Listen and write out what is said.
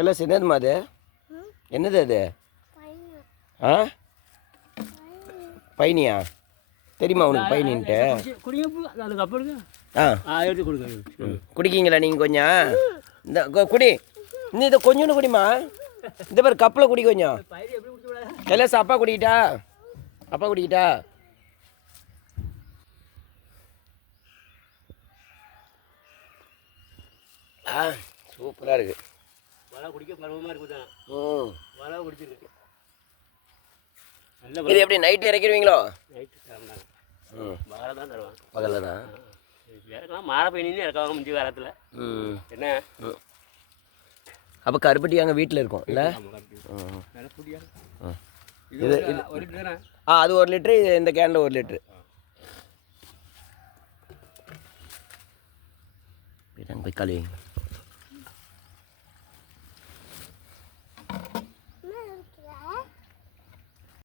கைலாஸ் என்னதுமா அது? என்னது அது? ஆ, பைனியா? தெரியுமா உனக்கு பைனின்ட்டு? ஆ, குடிக்கிங்களா நீங்கள் கொஞ்சம்? இந்த குடி, இன்னும் இதை கொஞ்சோன்னு குடிமா. இந்த பேர் கப்பில் குடி கொஞ்சம். கைலாஸ் அப்பா குடிக்கிட்டா? அப்பா குடிக்கிட்டா? ஆ, சூப்பராக இருக்குது. குடிக்க பருவமாக இருக்குதான். இது எப்படி நைட்டு இறக்கிடுவீங்களோ? நைட்டு தரமாட்டாங்க. பகலில் தான் தருவாங்க. பகலில் தான் இறக்கலாம். மழை பெய்யுன்னு இறக்காம முந்தி காலத்தில். என்ன அப்போ கருப்பட்டி அங்கே வீட்டில் இருக்கும் இல்லை? இது ஒரு லிட்டரு. அது 1 லிட்டரு. இந்த கேனில் 1 லிட்டரு. போய் காலி